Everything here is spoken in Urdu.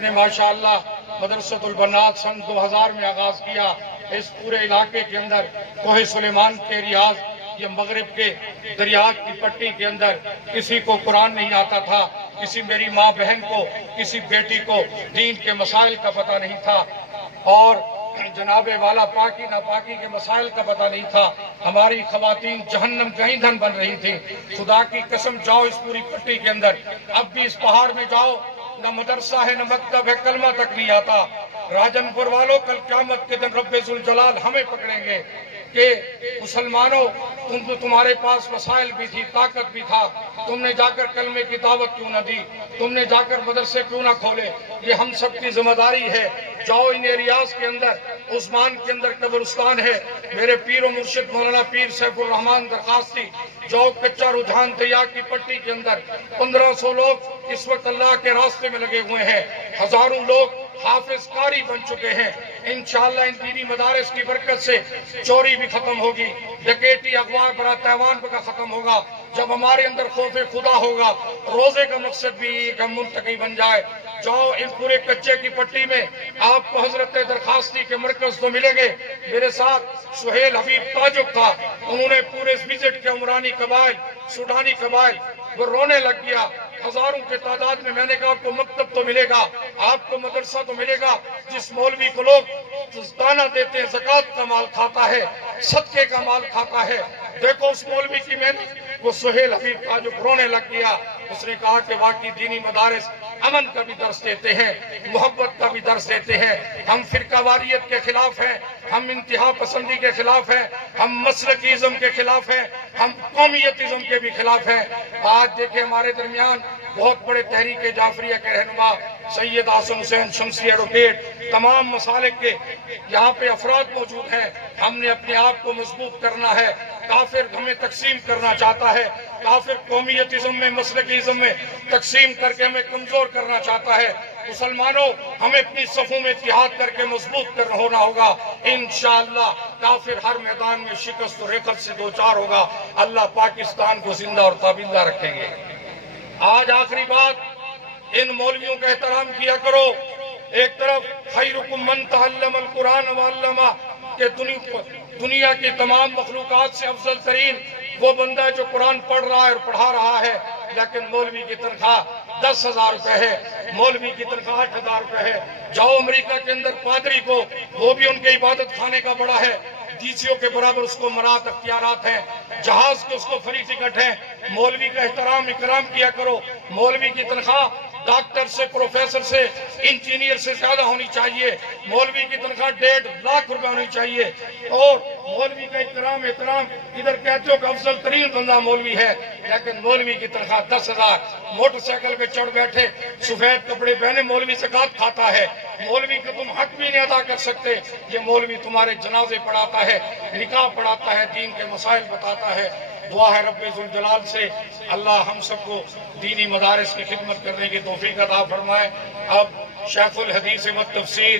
نے ماشاءاللہ مدرسۃ البنات سن 2000 میں آغاز کیا. اس پورے علاقے کے اندر کوہ سلیمان کے ریاض یا مغرب کے دریات کی پٹی کے اندر کسی کو قرآن نہیں آتا تھا، کسی میری ماں بہن کو، کسی بیٹی کو دین کے مسائل کا پتہ نہیں تھا، اور جناب والا پاکی ناپاکی کے مسائل کا پتہ نہیں تھا. ہماری خواتین جہنم کا ایندھن بن رہی تھی. خدا کی قسم جاؤ اس پوری پٹی کے اندر، اب بھی اس پہاڑ میں جاؤ، نہ مدرسہ ہے نہ مکتب ہے، کلمہ تک نہیں آتا. راجن پور والوں کل قیامت کے دن رب ذوالجلال ہمیں پکڑیں گے کہ مسلمانوں تمہارے پاس وسائل بھی تھی، طاقت بھی تھا، تم نے جا کر کلمے کی دعوت کیوں نہ دی، تم نے جا کر مدرسے کیوں نہ کھولے. یہ ہم سب کی ذمہ داری ہے. جاؤ ان ایریاز کے اندر، عثمان کے اندر قبرستان ہے، میرے پیر و مرشد مولانا پیر سیف الرحمان درخواستی. جاؤ کچا رجحان دریا کی پٹی کے اندر 1500 لوگ اس وقت اللہ کے راستے میں لگے ہوئے ہیں، ہزاروں لوگ حافظ قاری بن چکے ہیں. انشاءاللہ ان دینی مدارس کی برکت سے چوری بھی ختم ہوگی، ڈکیٹی اغوا برا تیوان کا ختم ہوگا. جب ہمارے اندر خوف خدا ہوگا، روزے کا مقصد بھی ایک ہم منتقی بن جائے. جاؤ ان پورے کچے کی پٹی میں آپ کو حضرت درخواستی کے مرکز تو ملیں گے. میرے ساتھ سہیل حبیب تاجک تھا، انہوں نے پورے وزٹ کے عمرانی قبائل، سوڈانی قبائل، وہ رونے لگ گیا. ہزاروں کے تعداد میں میں نے کہا آپ کو مکتب تو ملے گا، آپ کو مدرسہ تو ملے گا. جس مولوی کو لوگ دانہ دیتے ہیں زکوٰۃ کا مال کھاتا ہے، صدقے کا مال کھاتا ہے. دیکھو اس مولوی کی محنت. وہ سہیل حبیب تاجک رونے لگ گیا. اس نے کہا کہ واقعی دینی مدارس امن کا بھی درس دیتے ہیں، محبت کا بھی درس دیتے ہیں. ہم فرقہ واریت کے خلاف ہیں، ہم انتہا پسندی کے خلاف ہیں، ہم مسلکیزم کے خلاف ہیں، ہم قومیتزم کے بھی خلاف ہیں. آج دیکھیں ہمارے درمیان بہت بڑے تحریک جعفریہ کے رہنما سید حسن حسین شمسی ایڈوکیٹ، تمام مسالک کے یہاں پہ افراد موجود ہیں. ہم نے اپنے آپ کو مضبوط کرنا ہے. کافر ہمیں تقسیم کرنا چاہتا ہے، کافر قومیتزم میں مسلکیزم میں تقسیم کر کے ہمیں کمزور کرنا چاہتا ہے. مسلمانوں ہمیں اپنی صفوں میں اتحاد کر کے مضبوط ہونا ہوگا. انشاءاللہ کافر ہر میدان میں شکست و ریخت سے دوچار ہوگا. اللہ پاکستان کو زندہ اور تابندہ رکھیں گے. آج آخری بات، ان مولویوں کا احترام کیا کرو. ایک طرف خیرکم من تعلم القرآن وعلمہ کہ دنیا کی تمام مخلوقات سے افضل ترین وہ بندہ ہے جو قرآن پڑھ رہا ہے اور پڑھا رہا ہے، لیکن مولوی کی تنخواہ 10,000 روپے ہے، مولوی کی تنخواہ 8,000 روپے ہے. جاؤ امریکہ کے اندر پادری کو، وہ بھی ان کے عبادت خانے کا بڑا ہے، ڈی سی او کے برابر اس کو مرات اختیارات ہیں، جہاز کے اس کو فری ٹکٹ ہیں. مولوی کا احترام اکرام کیا کرو. مولوی کی تنخواہ ڈاکٹر سے، پروفیسر سے، انجینئر سے زیادہ ہونی چاہیے. مولوی کی تنخواہ 1.5 لاکھ روپے ہونی چاہیے. اور مولوی کا احترام ادھر کہتے ہو کہ افضل ترین بندہ مولوی ہے، لیکن مولوی کی تنخواہ 10,000. موٹر سائیکل پہ چڑھ بیٹھے، سفید کپڑے پہنے، مولوی زکوٰۃ کھاتا ہے. مولوی کا تم حق بھی نہیں ادا کر سکتے. یہ مولوی تمہارے جنازے پڑھاتا ہے، نکاح پڑھاتا ہے، دین کے مسائل بتاتا ہے. دعا ہے رب ذوالجلال سے اللہ ہم سب کو دینی مدارس کی خدمت کرنے کی توفیق عطا فرمائے. اب شیخ الحدیث و تفسیر